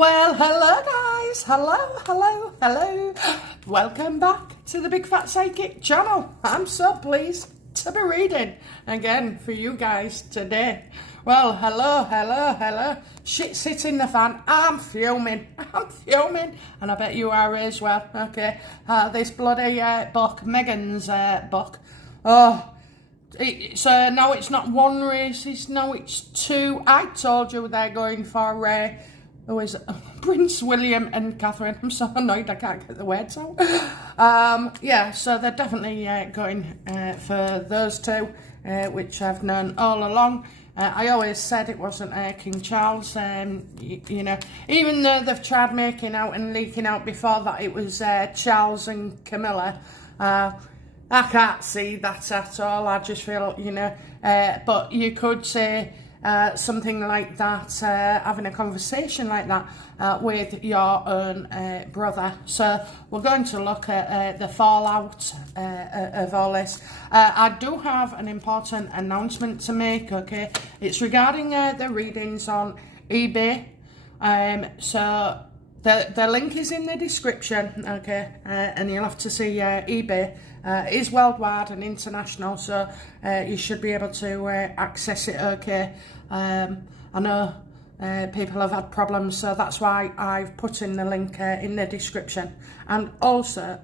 Well, hello guys, hello. Welcome back to the Big Fat Psychic channel. I'm so pleased to be reading again for you guys today. Well, hello. Shit's hitting the fan. I'm fuming, and I bet you are as well, okay? This bloody book, Meghan's book, so now it's not one race, now it's two. I told you they're going for Prince William and Catherine. I'm so annoyed I can't get the words out. Yeah, so they're definitely going for those two, which I've known all along. I always said it wasn't King Charles, you know, even though they've tried making out and leaking out before that it was Charles and Camilla. I can't see that at all. I just feel, you know, but you could say something like that, having a conversation like that with your own brother. So we're going to look at the fallout of all this. I do have an important announcement to make, okay? It's regarding the readings on eBay. So the link is in the description, okay? And you'll have to see eBay. It is worldwide and international, so you should be able to access it, okay? I know people have had problems, so that's why I've put in the link in the description. And also,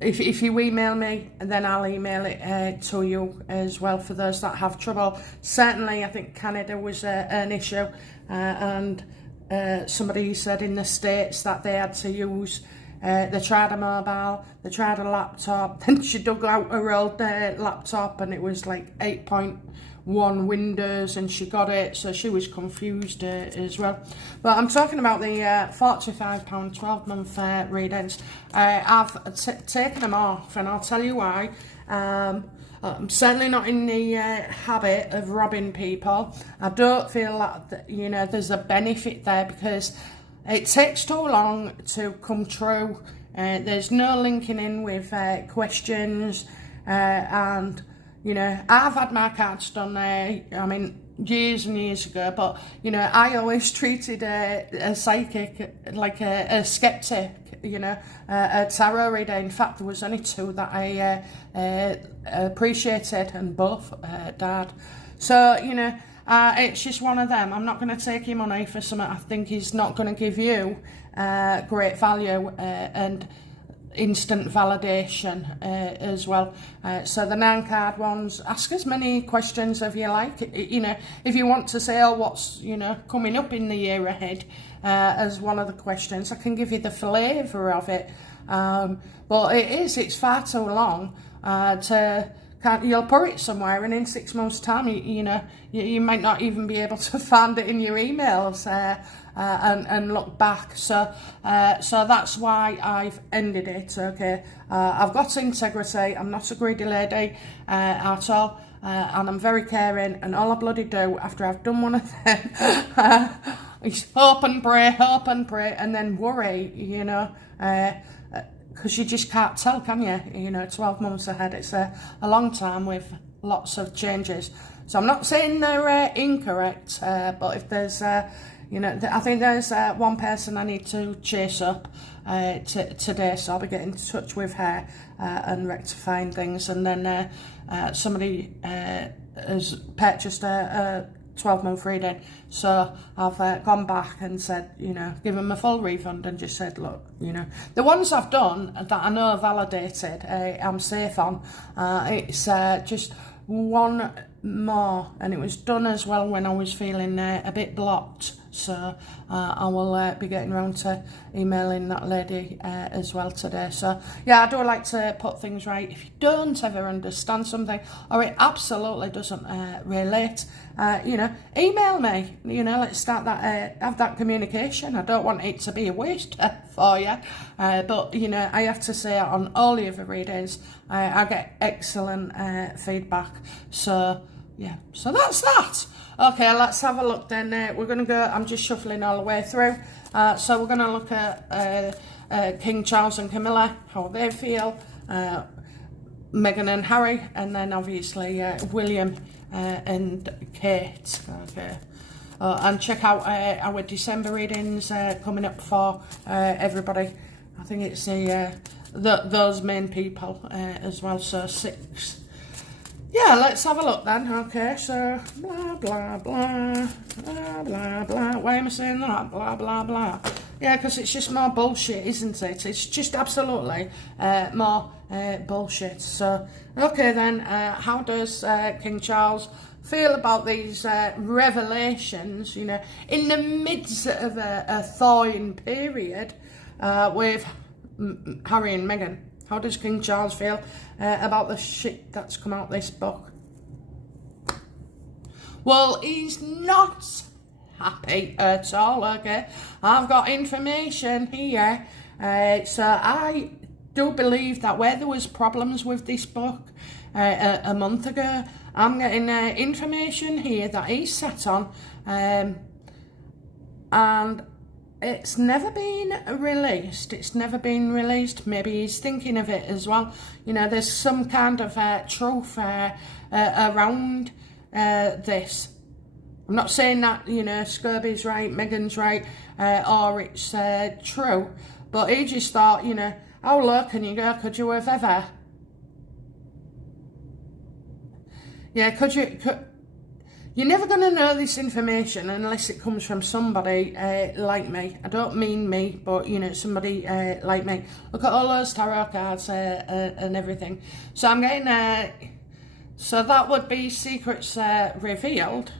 if you email me, then I'll email it to you as well for those that have trouble. Certainly, I think Canada was an issue, and somebody said in the States that they had to use, they tried a mobile, they tried a laptop, then she dug out her old laptop and it was like 8.1 Windows and she got it, so she was confused as well. But I'm talking about the £45 12-month readings. I've taken them off and I'll tell you why. I'm certainly not in the habit of robbing people. I don't feel that, you know, there's a benefit there because it takes too long to come true. There's no linking in with questions, and you know, I've had my cards done I mean, years and years ago, but you know, I always treated a psychic like a skeptic, you know, a tarot reader. In fact, there was only two that I appreciated, and both died. So, you know, it's just one of them. I'm not going to take your money for something I think is not going to give you great value and instant validation as well. So the 9-card ones, ask as many questions as you like. You know, if you want to say, oh, what's, you know, coming up in the year ahead as one of the questions, I can give you the flavour of it. But it's far too long you'll put it somewhere and in 6 months' time, you know, you might not even be able to find it in your emails and look back. So that's why I've ended it, okay? I've got integrity. I'm not a greedy lady at all. And I'm very caring, and all I bloody do after I've done one of them is hope and pray, and then worry, you know, because you just can't tell, can you? You know, 12 months ahead, it's a long time with lots of changes. So I'm not saying they're incorrect, but if there's, you know, I think there's one person I need to chase up today, so I'll be getting in touch with her and rectifying things. And then somebody has purchased a 12-month reading, so I've gone back and said, you know, give them a full refund and just said, look, you know, the ones I've done that I know are validated, I'm safe on. It's just one more, and it was done as well when I was feeling a bit blocked. So I will be getting around to emailing that lady as well today. So yeah, I do like to put things right. If you don't ever understand something, or it absolutely doesn't relate, you know, email me. You know, let's start that, have that communication. I don't want it to be a waste for you. But you know, I have to say on all the other readings, I get excellent feedback. So yeah, so that's that. Okay, let's have a look then. We're going to go, I'm just shuffling all the way through. So we're going to look at King Charles and Camilla, how they feel, Meghan and Harry, and then obviously William and Kate. Okay. and check out our December readings coming up for everybody. I think it's those main people as well, so 6. Yeah, let's have a look then. Okay, so blah, blah, blah, blah, blah, blah. Why am I saying that? Blah, blah, blah. Yeah, because it's just more bullshit, isn't it? It's just absolutely more bullshit. So, okay then, how does King Charles feel about these revelations, you know, in the midst of a thawing period with Harry and Meghan? How does King Charles feel about the shit that's come out this book? Well, he's not happy at all, okay? I've got information here. So I do believe that where there was problems with this book a month ago, I'm getting information here that he sat on and it's never been released. It's never been released. Maybe he's thinking of it as well. You know, there's some kind of truth around this. I'm not saying that, you know, Scobie's right, Meghan's right, or it's true. But he just thought, you know, how low can you go? Could you have ever? Yeah, you're never going to know this information unless it comes from somebody like me. I don't mean me, but, you know, somebody like me. Look at all those tarot cards and everything. So I'm getting... so that would be secrets revealed.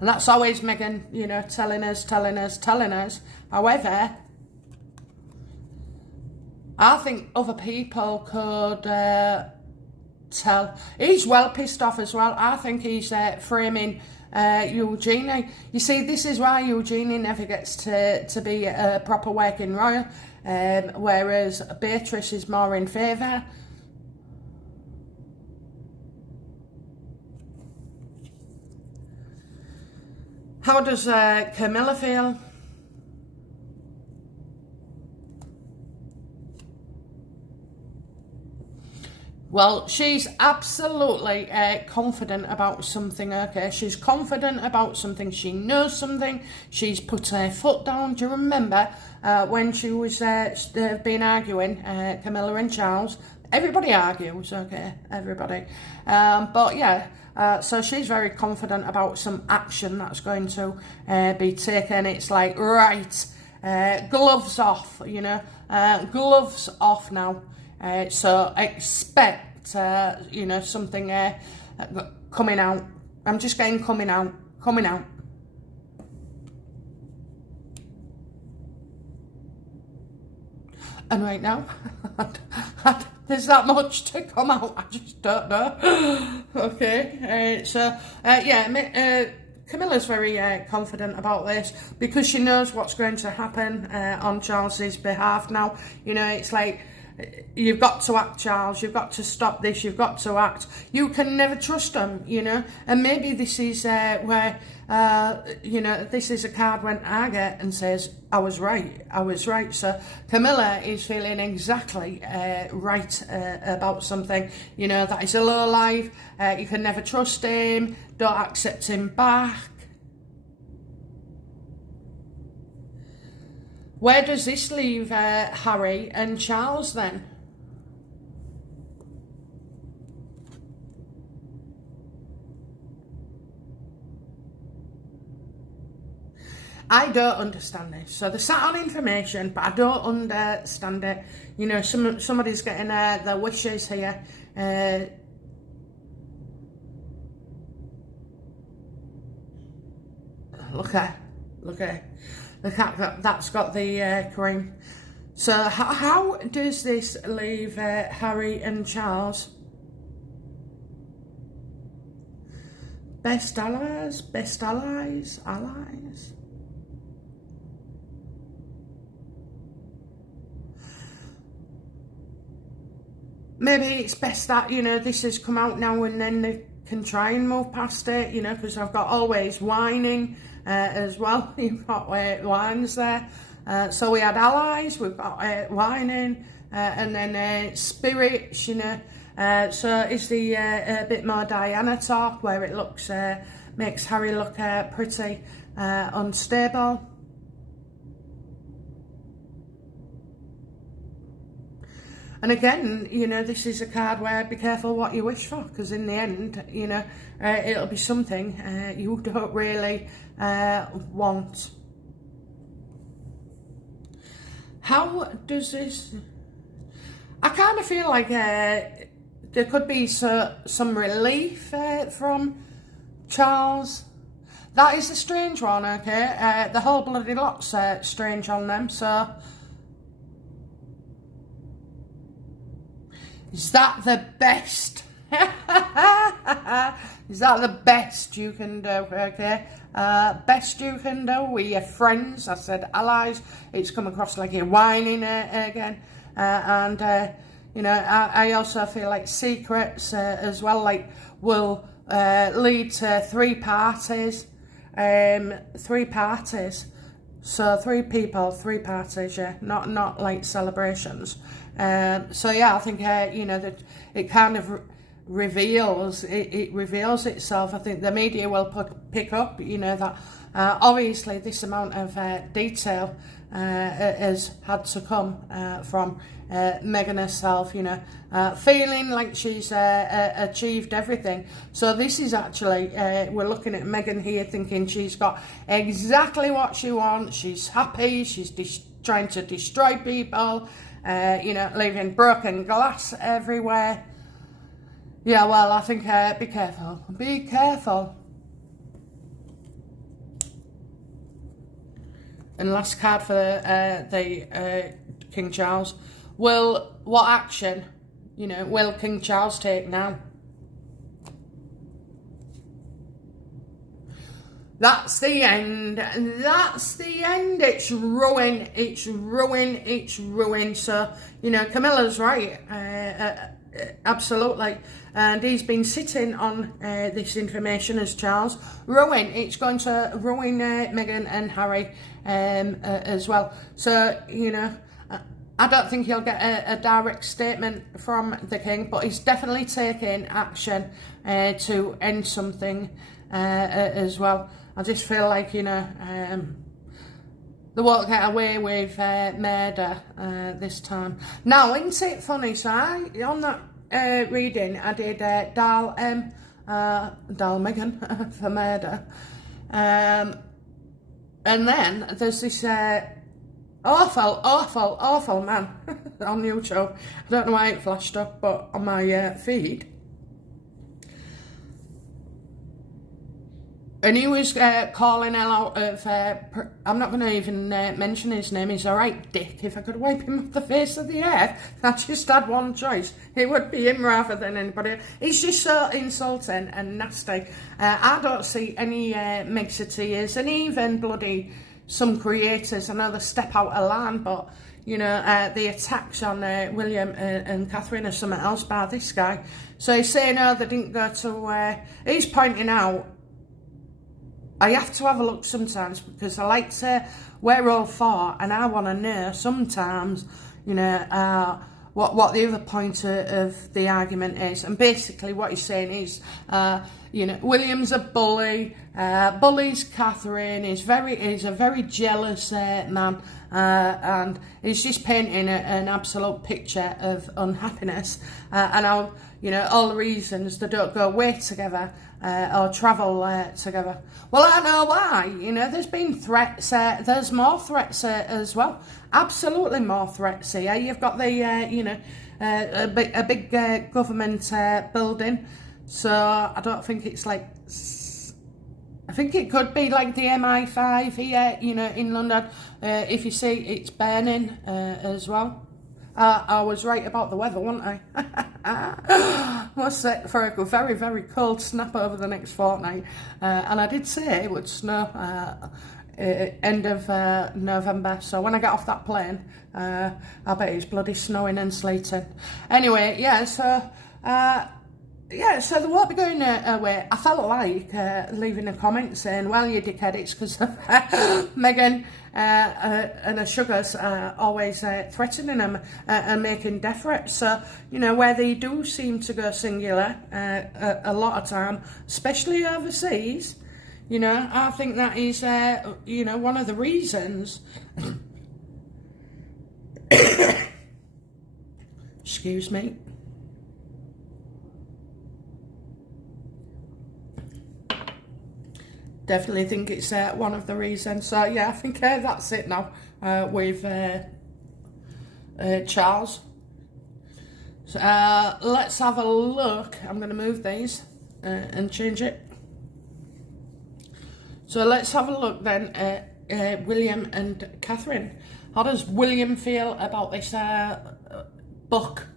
And that's always Meghan, you know, telling us. However, I think other people could... tell. He's well pissed off as well. I think he's framing Eugenie. You see, this is why Eugenie never gets to be a proper working royal, whereas Beatrice is more in favour. How does Camilla feel? Well, she's absolutely confident about something, okay? She's confident about something. She knows something. She's put her foot down. Do you remember when she was been arguing, Camilla and Charles? Everybody argues, okay? Everybody. But yeah, so she's very confident about some action that's going to be taken. It's like, right, gloves off, you know? Gloves off now. So expect, you know, something coming out. I'm just getting coming out. And right now, there's that much to come out. I just don't know. Okay, so yeah, Camilla's very confident about this because she knows what's going to happen on Charles's behalf now. You know, it's like, you've got to act, Charles. You've got to stop this. You've got to act. You can never trust them, you know. And maybe this is where, you know, this is a card when I get and says, I was right. So Camilla is feeling exactly right about something. You know, that he's a lowlife. You can never trust him. Don't accept him back. Where does this leave Harry and Charles then? I don't understand this. So they sat on information, but I don't understand it. You know, somebody's getting their wishes here. Look at that. That's got the cream. So how does this leave Harry and Charles? Best allies. Maybe it's best that, you know, this has come out now and then they can try and move past it, you know, because I've got always whining as well. You've got wines there. So we had allies, we've got whining, and then spirits, you know. So is the a bit more Diana talk where it looks makes Harry look pretty unstable. And again, you know, this is a card where be careful what you wish for, because in the end, you know, it'll be something you don't really want. How does this... I kind of feel like there could be some relief from Charles. That is a strange one, okay? The whole bloody lot's strange on them, so... Is that the best? Is that the best you can do, okay? Best you can do with your friends. I said allies. It's come across like you're whining again. You know, I also feel like secrets as well, like, will lead to three parties. So 3 people, 3 parties, yeah, not like celebrations. So yeah, I think you know, that it kind of reveals itself. I think the media will pick up, you know, that obviously this amount of detail has had to come from Meghan herself, you know, feeling like she's achieved everything. So this is actually, we're looking at Meghan here thinking she's got exactly what she wants. She's happy, she's trying to destroy people, you know, leaving broken glass everywhere. Yeah, well, I think be careful. Be careful. And last card for the King Charles. What action, you know, will King Charles take now? That's the end. That's the end. It's ruin. It's ruin. It's ruin. So, you know, Camilla's right. Absolutely. And he's been sitting on this information as Charles. Ruin. It's going to ruin Meghan and Harry as well. So, you know, I don't think he'll get a direct statement from the king, but he's definitely taking action to end something as well. I just feel like, you know, they won't get away with murder this time. Now, isn't it funny? So on that reading, I did Dal Meghan for murder. And then there's this awful man on YouTube. I don't know why it flashed up, but on my feed. And he was calling out of, I'm not going to even mention his name, he's alright dick. If I could wipe him off the face of the earth, I just had one choice. It would be him rather than anybody. He's just so insulting and nasty. I don't see any mixitiers, and even bloody some creators, I know they step out of line, but, you know, the attacks on William and Catherine are something else by this guy. So he's saying, oh, they didn't go to, he's pointing out, I have to have a look sometimes because I like to, we're all for, and I want to know sometimes, you know, what the other point of the argument is. And basically what he's saying is, you know, William's a bully, bullies Catherine, he's a very jealous man, and he's just painting an absolute picture of unhappiness, and how, you know, all the reasons they don't go away together or travel together. Well, I know why. You know, there's been threats. There's more threats as well. Absolutely more threats here. You've got the, you know, a big government building. So I don't think it's like... I think it could be like the MI5 here, you know, in London. If you see, it's burning as well. I was right about the weather, wasn't I? Was set for a very, very cold snap over the next fortnight. And I did say it would snow end of November. So when I get off that plane, I bet it's bloody snowing and sleeting. Anyway, yeah, so... yeah, so they won't be going away. I felt like leaving a comment saying, well, you dickhead, it's because Meghan and her sugars are always threatening them and making death threats. So, you know, where they do seem to go singular a lot of time, especially overseas, You know, I think that is, you know, one of the reasons. Excuse me. Definitely think it's one of the reasons. So yeah, I think that's it now with Charles. So let's have a look. I'm going to move these and change it. So let's have a look then at William and Catherine. How does William feel about this book?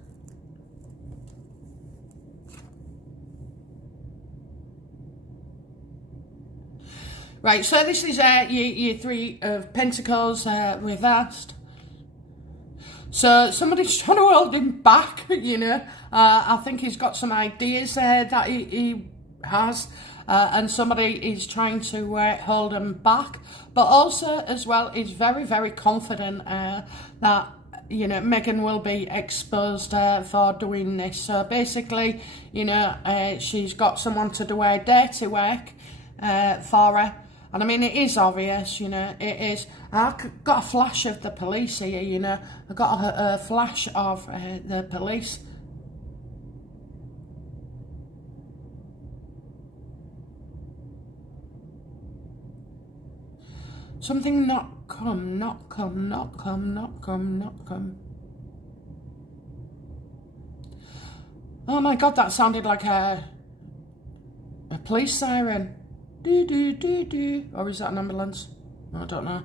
Right, so this is your Three of Pentacles reversed. So somebody's trying to hold him back, you know. I think he's got some ideas that he has. And somebody is trying to hold him back. But also, as well, he's very, very confident that, you know, Meghan will be exposed for doing this. So basically, you know, she's got someone to do her dirty work for her. And I mean, it is obvious, you know, it is. I got a flash of the police here, you know. I got a flash of the police. Something not come, not come, not come, not come, not come. Oh my God, that sounded like a police siren. Do, do, do, do. Or is that an ambulance? I don't know.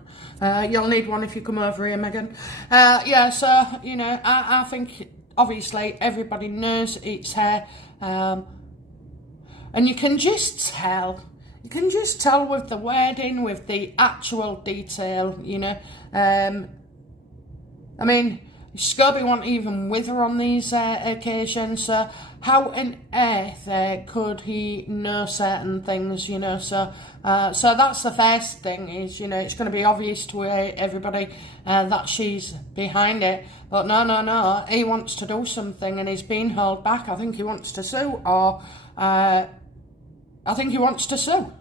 You'll need one if you come over here, Meghan. Yeah, so, you know, I think, obviously, everybody knows it's her. And you can just tell. You can just tell with the wording, with the actual detail, you know. I mean, Scobie wasn't even with her on these occasions, so how on earth could he know certain things, you know? So that's the first thing is, you know, it's going to be obvious to everybody that she's behind it. But no, he wants to do something and he's being held back. I think he wants to sue, or I think he wants to sue.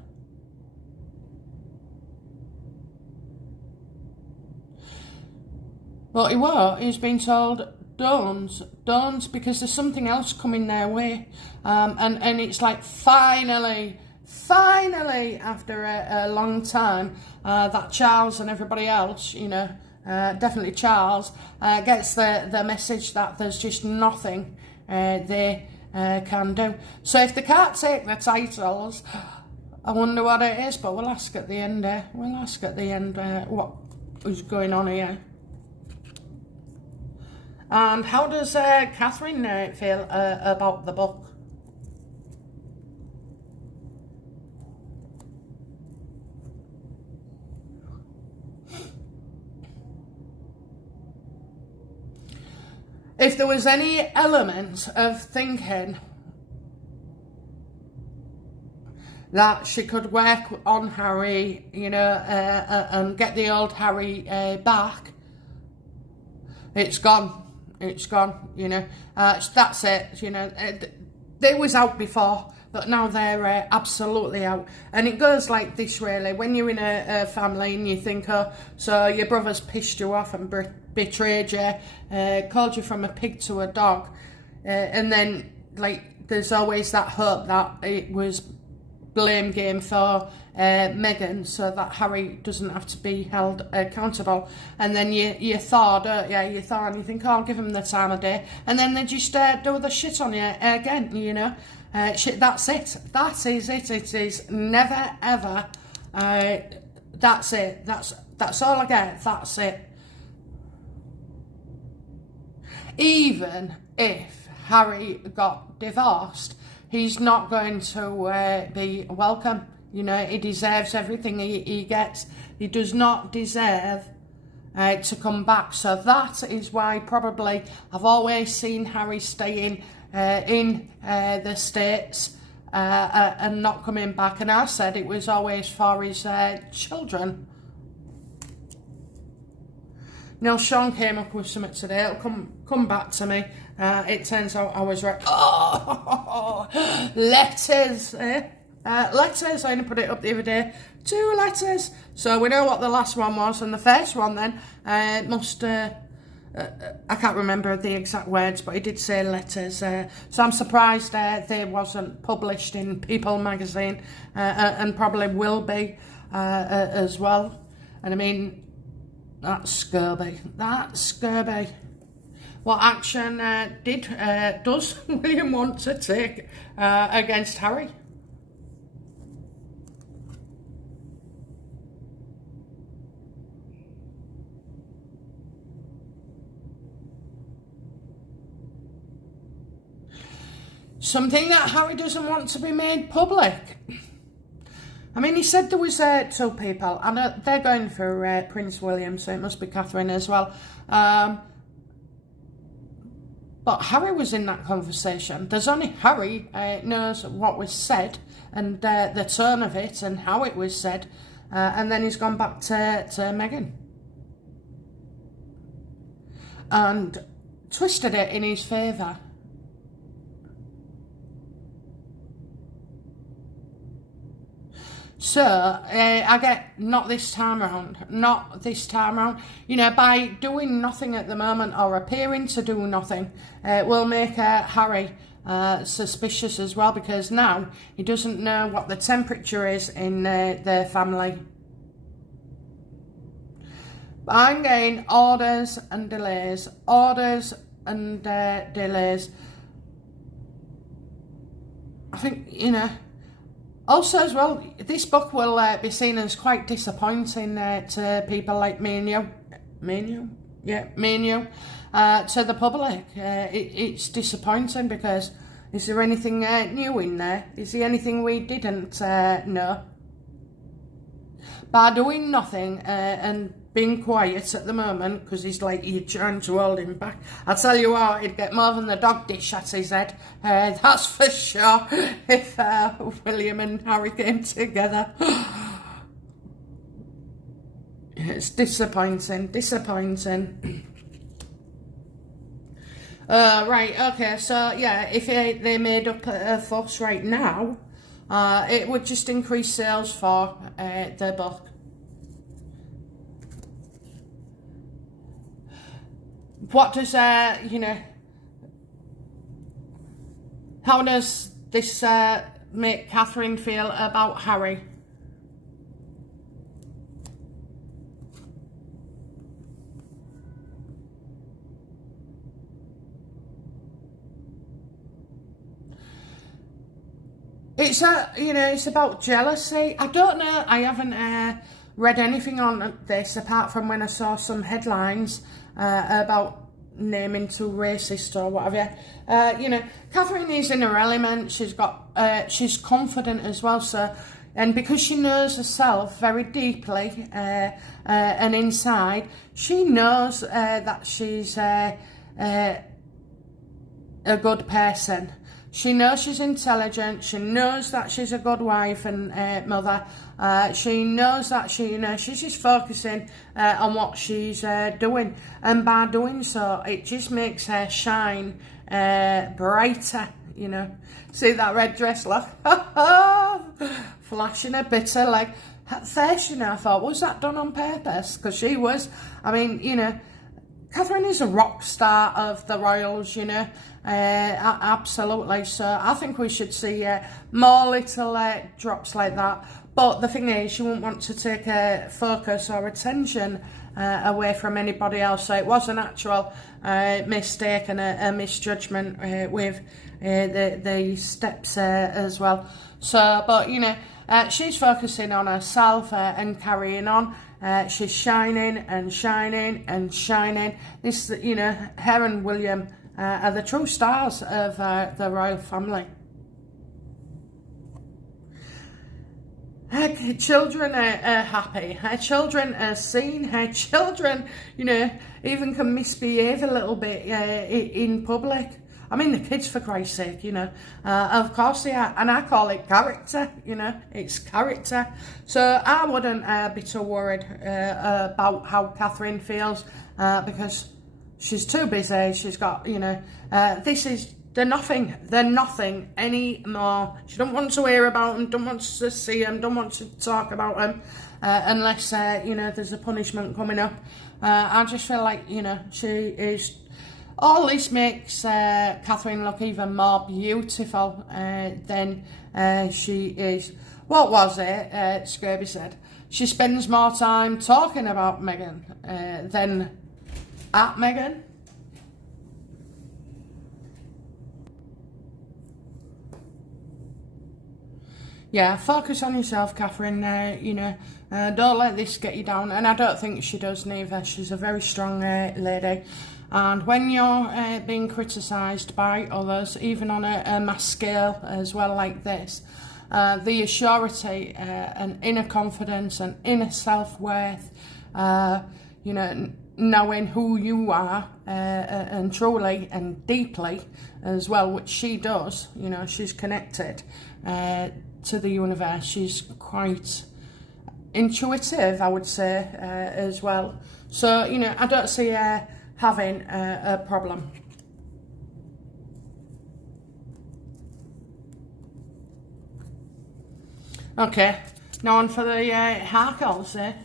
But he won't. He's been told, don't, because there's something else coming their way. And it's like, finally, after a long time, that Charles and everybody else, you know, definitely Charles, gets the message that there's just nothing they can do. So if they can't take the titles, I wonder what it is, but we'll ask at the end. We'll ask at the end what is going on here. And how does Catherine feel about the book? If there was any element of thinking that she could work on Harry, you know, and get the old Harry back, it's gone. It's gone, you know. That's it, you know. They was out before, but now they're absolutely out. And it goes like this, really. When you're in a family and you think, oh, so your brother's pissed you off and betrayed you, called you from a pig to a dog, and then, like, there's always that hope that it was blame game for Meghan, so that Harry doesn't have to be held accountable. And then you thaw, don't you? You thaw and you think, oh, I'll give them the time of day. And then they just do the shit on you again, you know. Shit, that's it. That is it. It is never, ever. That's it. That's all I get. That's it. Even if Harry got divorced, he's not going to be welcome. You know, he deserves everything he gets. He does not deserve to come back. So that is why probably I've always seen Harry staying in the States and not coming back. And I said it was always for his children. Now, Sean came up with something today. It'll come back to me. It turns out I was right. Oh, letters, eh? letters. I only put it up the other day. 2 letters. So we know what the last one was, and the first one then must... I can't remember the exact words, but he did say letters. So I'm surprised they wasn't published in People magazine, and probably will be as well. And I mean, that's Scobie. That's Scobie. What action does William want to take against Harry? Something that Harry doesn't want to be made public. I mean, he said there was 2 people, and they're going for Prince William, so it must be Catherine as well. But Harry was in that conversation. There's only Harry knows what was said, and the tone of it, and how it was said, and then he's gone back to Meghan. And twisted it in his favour. So, I get not this time around, you know, by doing nothing at the moment or appearing to do nothing, will make Harry suspicious as well, because now he doesn't know what the temperature is in their family. But I'm getting orders and delays, delays. I think, you know, also, as well, this book will be seen as quite disappointing to people like me and you. To the public. It's disappointing because is there anything new in there? Is there anything we didn't know? By doing nothing and being quiet at the moment, because he's like, you're trying to hold him back. I tell you what, he'd get more than the dog dish at his head. That's for sure, if William and Harry came together. It's disappointing. Right, okay, so yeah, if they made up a fuss right now, it would just increase sales for their book. What does, you know, how does this make Catherine feel about Harry? It's you know, it's about jealousy. I don't know. I haven't read anything on this apart from when I saw some headlines about naming too racist or whatever. You know, Catherine is in her element. She's she's confident as well. So, and because she knows herself very deeply and inside, she knows that she's a good person. She knows she's intelligent. She knows that she's a good wife and mother. She knows that she's just focusing on what she's doing, and by doing so, it just makes her shine brighter. You know, see that red dress, look, flashing a bitter like at first. You know, I thought, was that done on purpose? Because she was. I mean, you know, Catherine is a rock star of the royals, you know, absolutely. So I think we should see more little drops like that. But the thing is, she wouldn't want to take focus or attention away from anybody else. So it was an actual mistake and a misjudgment with the steps as well. So, but you know, she's focusing on herself and carrying on. She's shining and shining and shining. This, you know, her and William are the true stars of the royal family. Her children are happy. Her children are seen. Her children, you know, even can misbehave a little bit in public. I mean, the kids, for Christ's sake, you know. Of course they are. And I call it character, you know. It's character. So I wouldn't be too worried about how Catherine feels because she's too busy. She's got, you know, this is they're nothing. They're nothing anymore. She don't want to hear about them, don't want to see them, don't want to talk about them unless, you know, there's a punishment coming up. I just feel like, you know, she is... All this makes Catherine look even more beautiful than she is. What was it? Scobie said she spends more time talking about Meghan than at Meghan. Yeah, focus on yourself, Catherine. You know, don't let this get you down. And I don't think she does neither. She's a very strong lady. And when you're being criticised by others, even on a mass scale as well like this, the assurity and inner confidence and inner self-worth, you know, knowing who you are and truly and deeply as well, which she does, you know, she's connected to the universe. She's quite intuitive, I would say, as well. So, you know, I don't see her having a problem. Okay, now on for the Harkles, I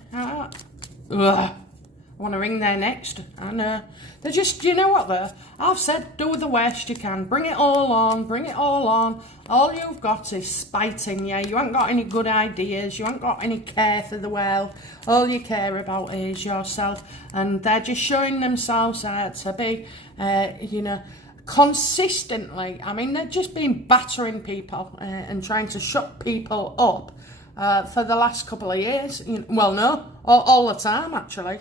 want to ring there next. I know. They're just, you know what though? I've said do the worst you can. Bring it all on, bring it all on. All you've got is spite in you. You haven't got any good ideas. You haven't got any care for the world. All you care about is yourself. And they're just showing themselves to be, you know, consistently. I mean, they've just been battering people and trying to shut people up for the last couple of years. Well, no, all the time, actually.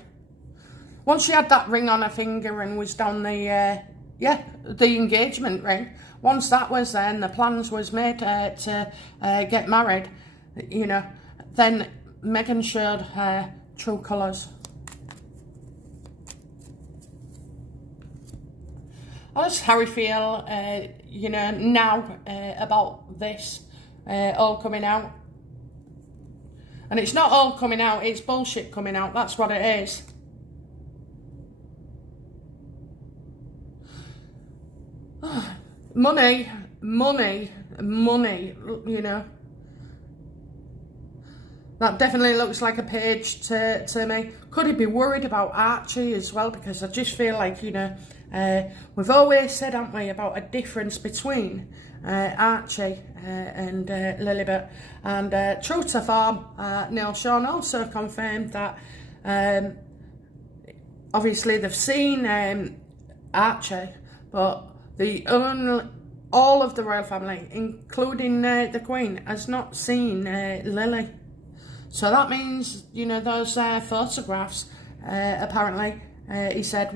Once she had that ring on her finger and was down the, the engagement ring, once that was there and the plans was made to get married, you know, then Meghan showed her true colours. How does Harry feel, you know, now about this all coming out? And it's not all coming out, it's bullshit coming out, that's what it is. Money, you know. That definitely looks like a page to me. Could he be worried about Archie as well? Because I just feel like, you know, we've always said, haven't we, about a difference between Archie and Lilibet. And true to form, Neil Sean also confirmed that obviously they've seen Archie, but all of the royal family, including the Queen, has not seen Lily. So that means, you know, those photographs, apparently, he said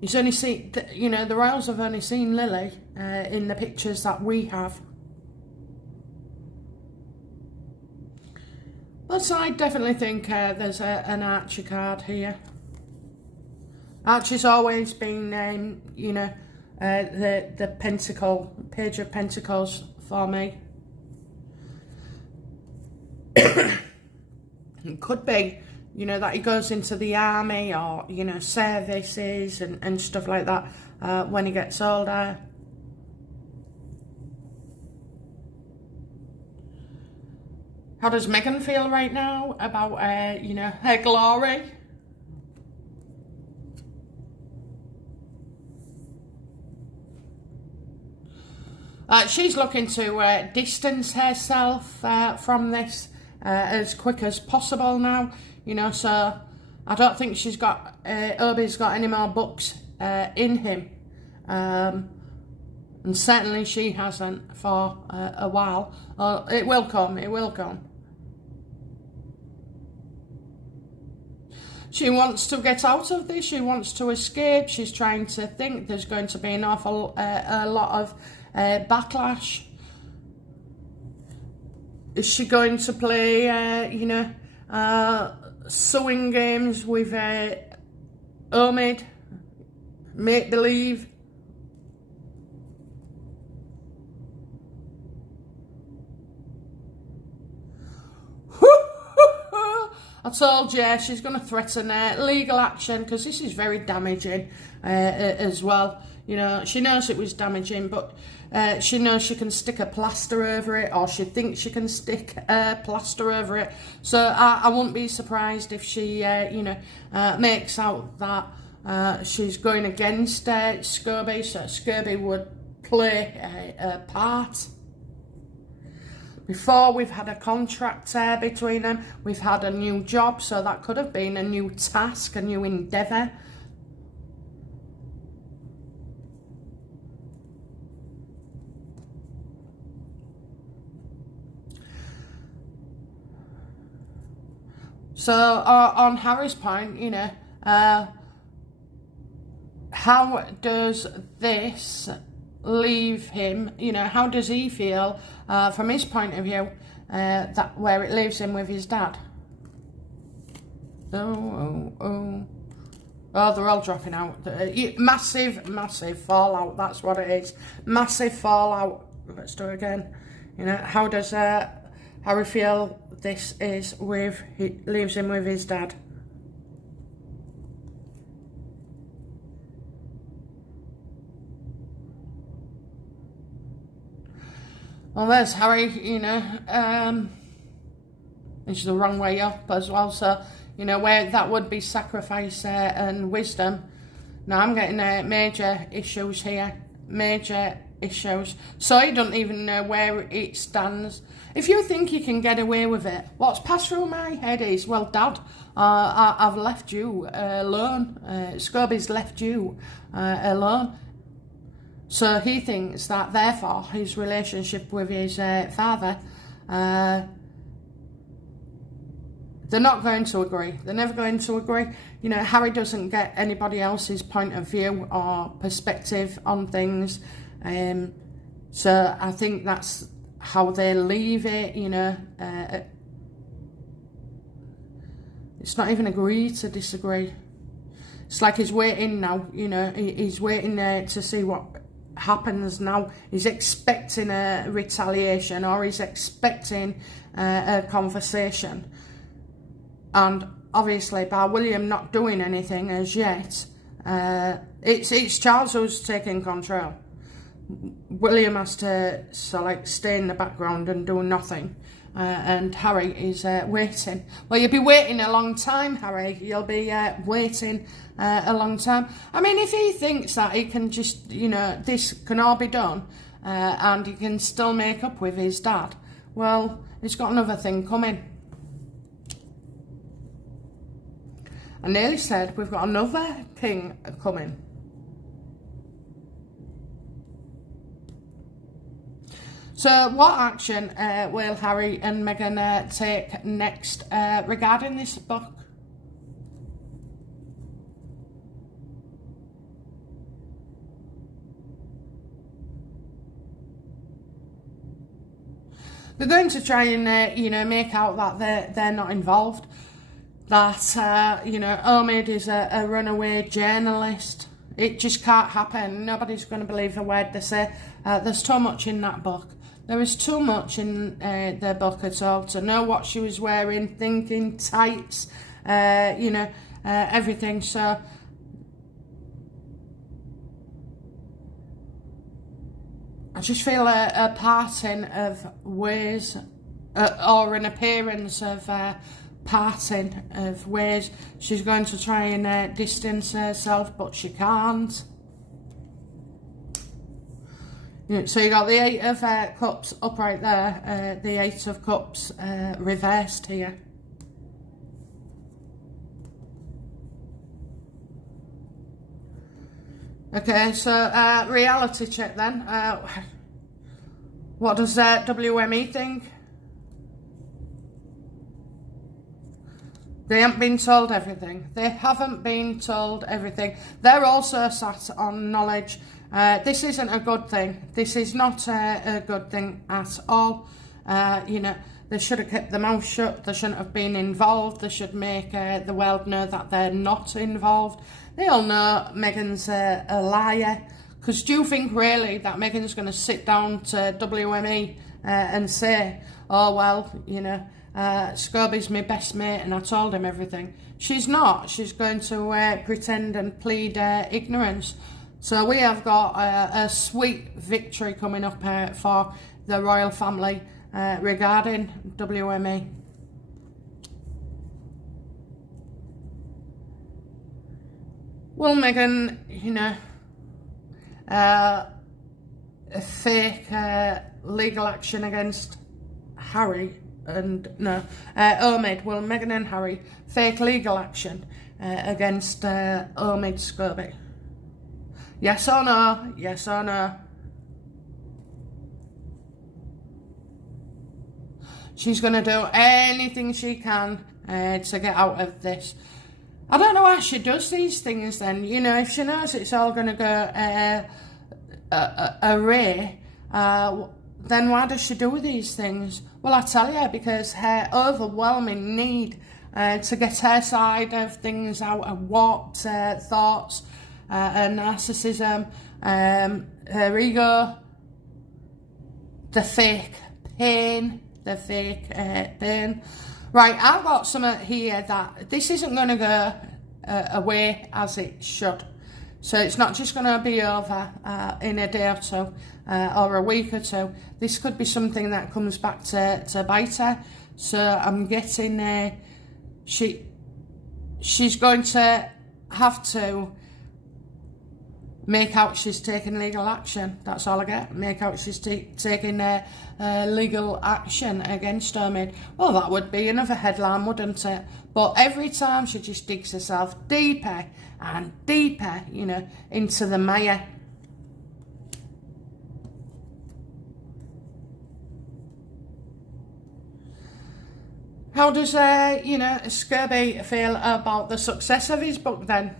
he's only seen, you know, the royals have only seen Lily in the pictures that we have. But I definitely think there's an Archie card here. Archie's always been, you know, the pentacle, page of pentacles for me. It could be, you know, that he goes into the army or, you know, services and stuff like that when he gets older. How does Meghan feel right now about, you know, her glory? She's looking to distance herself from this as quick as possible now, you know, so I don't think she's got, Obi's got any more books in him, and certainly she hasn't for a while. It will come, it will come. She wants to get out of this, she wants to escape, she's trying to think. There's going to be an awful a lot of backlash. Is she going to play, you know, sewing games with Omid, make believe? I told you she's going to threaten legal action because this is very damaging as well. You know, she knows it was damaging, but she knows she can stick a plaster over it, or she thinks she can stick a plaster over it. So I wouldn't be surprised if she, makes out that she's going against Scobie, so Scobie would play a part. Before, we've had a contract between them. We've had a new job, so that could have been a new task, a new endeavour. So, on Harry's point, how does this leave him, how does he feel from his point of view, that where it leaves him with his dad? Oh, they're all dropping out. Massive fallout, that's what it is. Massive fallout. Let's do it again. How does Harry feel this is leaves him with his dad? Well, there's Harry, it's the wrong way up as well, so, where that would be sacrifice and wisdom. Now, I'm getting major issues here, major issues. So he doesn't even know where it stands. If you think you can get away with it, what's passed through my head is, well, Dad, I've left you alone. Scobie's left you alone. So he thinks that, therefore, his relationship with his father, they're not going to agree. They're never going to agree. Harry doesn't get anybody else's point of view or perspective on things. So I think that's how they leave it, it's not even agree to disagree. It's like he's waiting now, he's waiting to see what happens now. He's expecting a retaliation, or he's expecting a conversation, and obviously by William not doing anything as yet, it's Charles who's taking control. William has to stay in the background and do nothing, and Harry is waiting. Well, you'll be waiting a long time, Harry. You'll be waiting a long time. I mean, if he thinks that he can just, this can all be done, and he can still make up with his dad, well, he's got another thing coming. I nearly said we've got another king coming. So what action will Harry and Meghan take next regarding this book? They're going to try and, make out that they're not involved. That, Omid is a runaway journalist. It just can't happen. Nobody's going to believe a word they say. There's too much in that book. There is too much in the book at all to know what she was wearing, thinking, tights, everything. So I just feel a parting of ways, or an appearance of parting of ways. She's going to try and distance herself, but she can't. So you got the Eight of Cups up right there, the Eight of Cups reversed here. Okay, so reality check then. What does WME think? They haven't been told everything. They haven't been told everything. They're also sat on knowledge. This isn't a good thing. This is not a good thing at all. They should have kept their mouth shut. They shouldn't have been involved. They should make the world know that they're not involved. They all know Meghan's a liar. Because do you think really that Meghan's going to sit down to WME and say, oh, well, Scobie's my best mate and I told him everything? She's not. She's going to pretend and plead ignorance. So we have got a sweet victory coming up for the royal family regarding WME. Will Meghan, you know, fake legal action against Harry and Omid? Will Meghan and Harry fake legal action against Omid Scobie? Yes or no? Yes or no? She's going to do anything she can to get out of this. I don't know why she does these things then. You know, if she knows it's all going to go array, then why does she do these things? Well, I tell you, because her overwhelming need to get her side of things out of warped thoughts, her narcissism, her ego, the fake pain. Right, I've got something here that this isn't going to go away as it should. So it's not just going to be over in a day or two or a week or two. This could be something that comes back to bite her. So I'm getting she's going to have to make out she's taking legal action. That's all I get. Make out she's taking legal action against Omid. Well, that would be another headline, wouldn't it? But every time she just digs herself deeper and deeper, you know, into the mire. How does, Scobie feel about the success of his book then?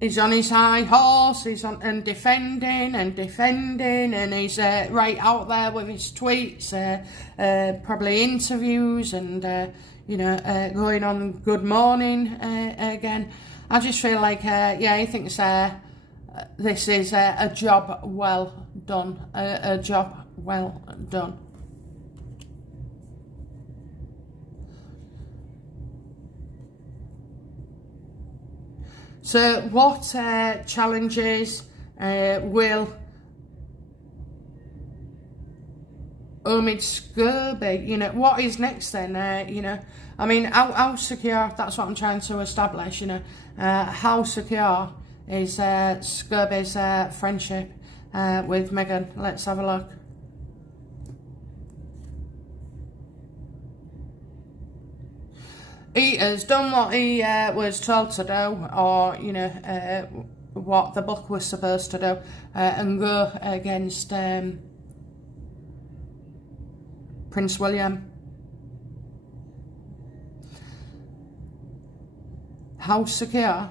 He's on his high horse, he's on and defending, and he's right out there with his tweets, probably interviews, and going on Good Morning again. I just feel like, he thinks this is a job well done, a job well done. So what challenges will Omid Scobie, you know, what is next then? I mean, how secure, that's what I'm trying to establish, you know, how secure is Scobie's friendship with Meghan? Let's have a look. He has done what he was told to do, or, what the book was supposed to do, and go against Prince William. How secure?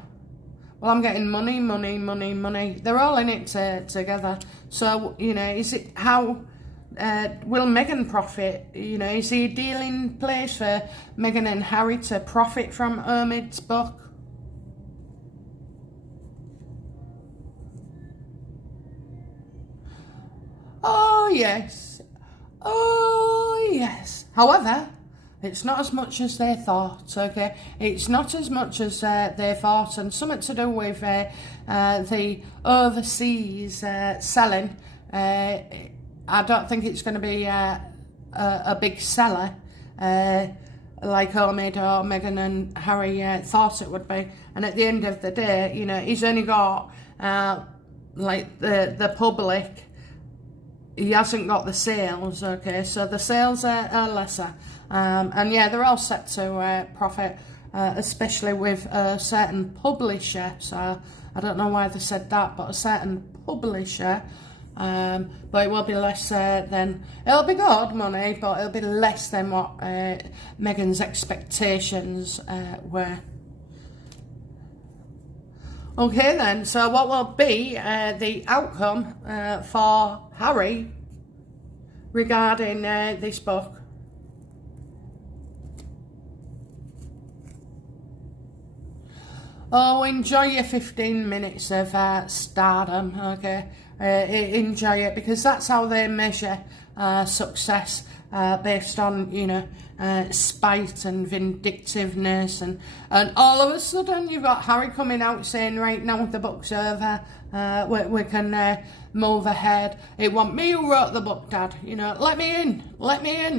Well, I'm getting money. They're all in it together. So, is it how... will Meghan profit? Is he a dealing place for Meghan and Harry to profit from Omid's book? Oh yes. However, it's not as much as they thought, okay? It's not as much as they thought, and something to do with the overseas selling. I don't think it's going to be a big seller like Omid or Meghan and Harry thought it would be. And at the end of the day, he's only got the public. He hasn't got the sales, okay? So the sales are lesser. And yeah, they're all set to profit, especially with a certain publisher. So I don't know why they said that, but a certain publisher. But it will be less than, it'll be good money, but it'll be less than what Meghan's expectations were. Okay then, so what will be the outcome for Harry regarding this book? Oh, enjoy your 15 minutes of stardom, okay? Enjoy it, because that's how they measure success. based on, spite and vindictiveness, and all of a sudden you've got Harry coming out saying, right, now the book's over, we can move ahead. It wasn't me who wrote the book, Dad. Let me in.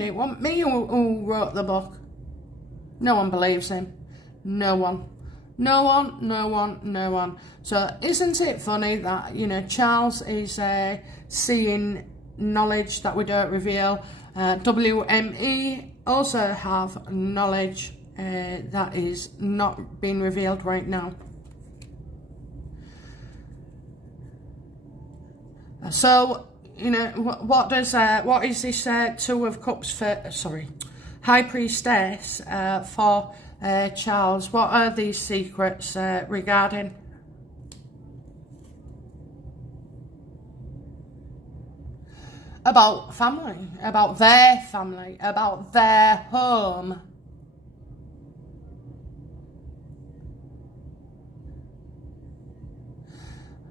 It wasn't me who wrote the book. No one believes him. No one. So isn't it funny that, Charles is seeing knowledge that we don't reveal? WME also have knowledge that is not being revealed right now. So, what is this Two of Cups High Priestess for Charles? What are these secrets regarding? About family, about their home.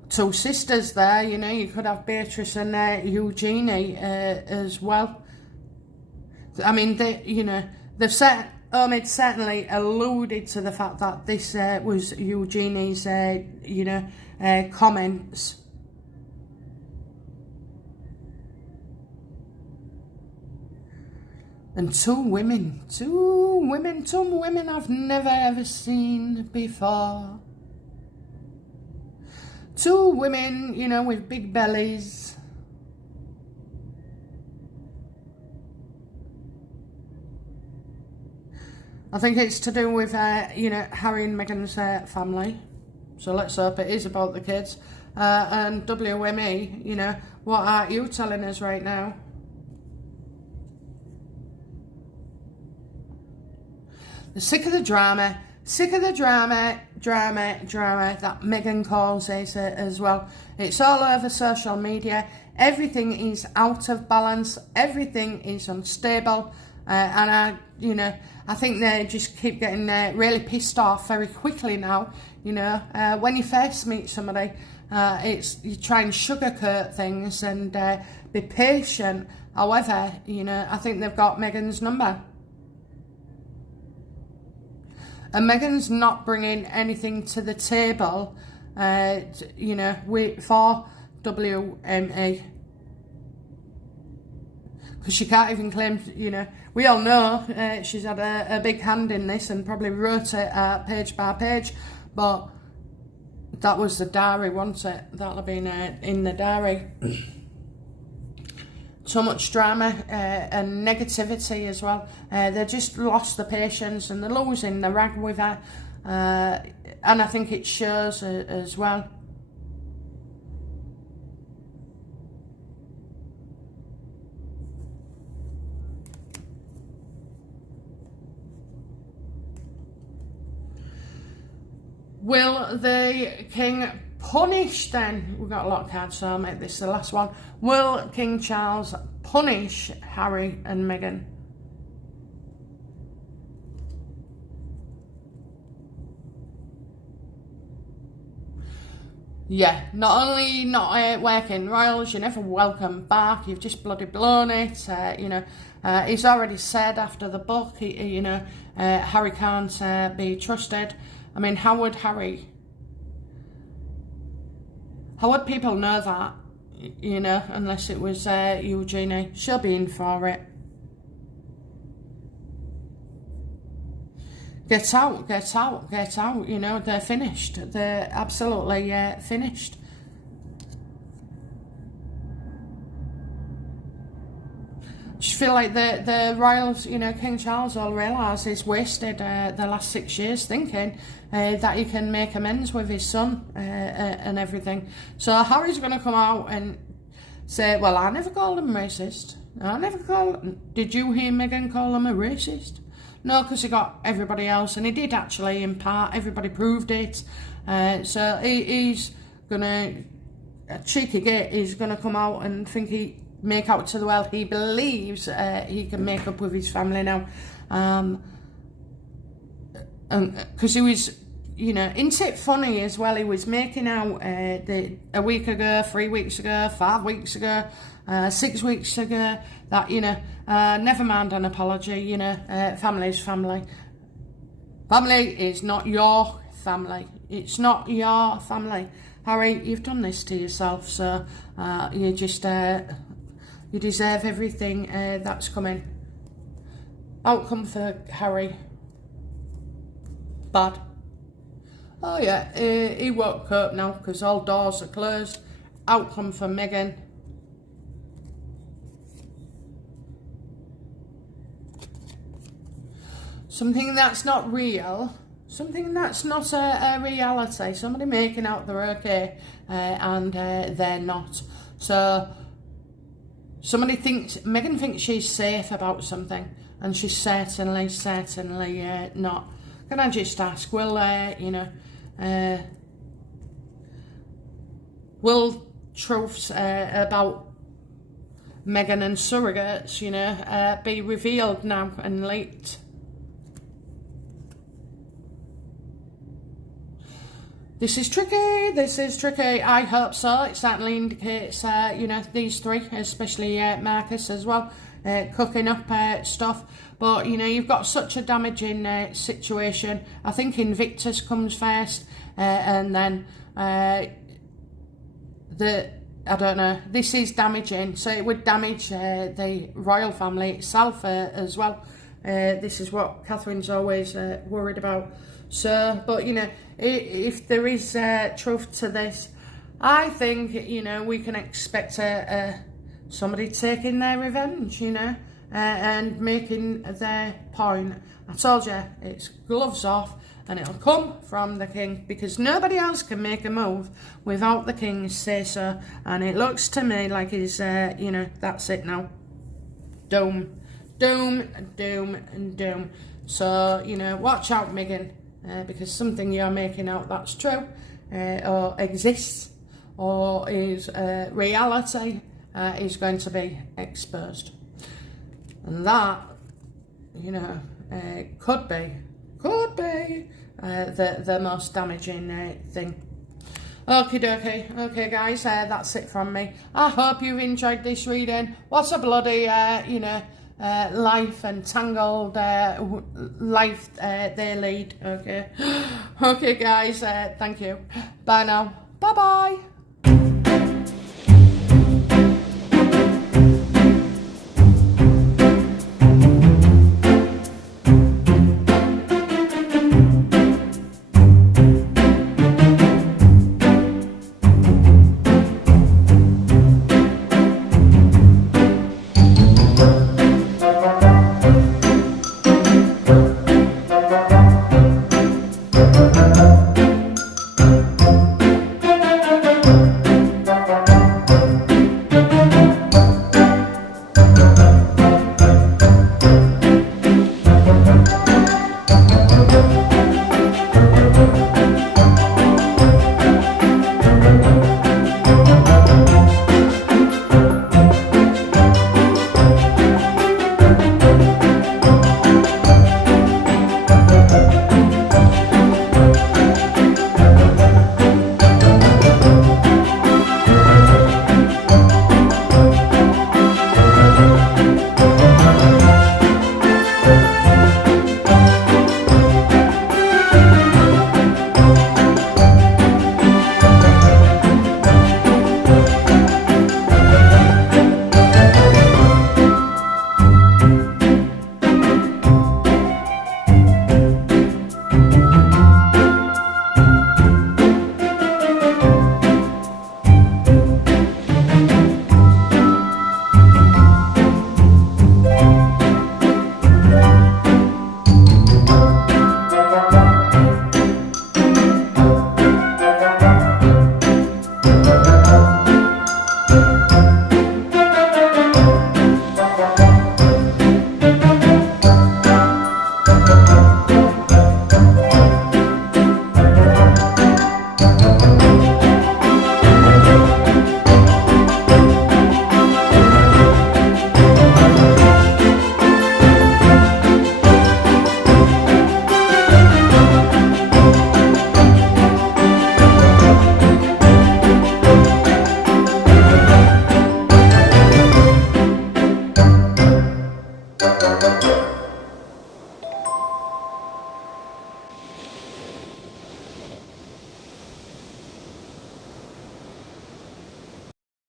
Two sisters there, you could have Beatrice and Eugenie as well. I mean, they've certainly alluded to the fact that this was Eugenie's, comments. And two women I've never ever seen before. Two women, with big bellies. I think it's to do with, Harry and Meghan's family. So let's hope it is about the kids. And WME, what are you telling us right now? They're sick of the drama that Meghan calls it as well. It's all over social media. Everything is out of balance. Everything is unstable. And I think they just keep getting really pissed off very quickly now. When you first meet somebody, you try and sugarcoat things and be patient. However, I think they've got Meghan's number. And Meghan's not bringing anything to the table, for WME. Because she can't even claim, we all know she's had a big hand in this and probably wrote it page by page. But that was the diary, wasn't it? That'll have been in the diary. So much drama and negativity as well. They just lost the patience and they're losing the rag with her. And I think it shows as well. Will the king punish then? We've got a lot of cards, so I'll make this the last one. Will King Charles punish Harry and Meghan? Yeah, not only not working royals, you're never welcome back. You've just bloody blown it. He's already said after the book, Harry can't be trusted. I mean, how would people know that, unless it was Eugenie? She'll be in for it. Get out. They're finished. They're absolutely finished. Just feel like the royals, King Charles all realise he's wasted the last 6 years thinking that he can make amends with his son and everything. So Harry's going to come out and say, well, I never called him racist. Did you hear Meghan call him a racist? No, because he got everybody else, and he did actually in part. Everybody proved it. So he's going to, a cheeky git, he's going to come out and make out to the world he believes he can make up with his family now. And because he was, you know, isn't it funny as well? He was making out a week ago, 3 weeks ago, 5 weeks ago, 6 weeks ago, that, you know, never mind an apology, you know, family is family. Family is not your family. It's not your family. Harry, you've done this to yourself, so you just, you deserve everything that's coming. Outcome for Harry. Bad. Oh yeah, he woke up now because all doors are closed. Outcome for Meghan. Something that's not real. Something that's not a reality. Somebody making out they're okay and they're not. So somebody thinks, Meghan thinks she's safe about something, and she's certainly not. Can I just ask, will, you know, will truths about Meghan and surrogates, you know, be revealed now and leaked? This is tricky, this is tricky. I hope so. It certainly indicates, you know, these three, especially Marcus as well, cooking up stuff. But, you know, you've got such a damaging situation. I think Invictus comes first, and then I don't know, this is damaging. So it would damage the royal family itself as well. This is what Catherine's always worried about. So, but, you know, if there is truth to this, I think, you know, we can expect somebody taking their revenge, you know, and making their point. I told you, it's gloves off, and it'll come from the king, because nobody else can make a move without the king's say so. And it looks to me like he's, you know, that's it now. Doom, doom, doom, and doom. So, you know, watch out, Meghan. Because something you're making out that's true, or exists, or is reality, is going to be exposed. And that, you know, could be the most damaging thing. Okie dokie. Okay, guys, that's it from me. I hope you've enjoyed this reading. What a bloody, you know, life and tangled life they lead. Okay. Okay, guys, thank you. Bye now. Bye bye. Bye.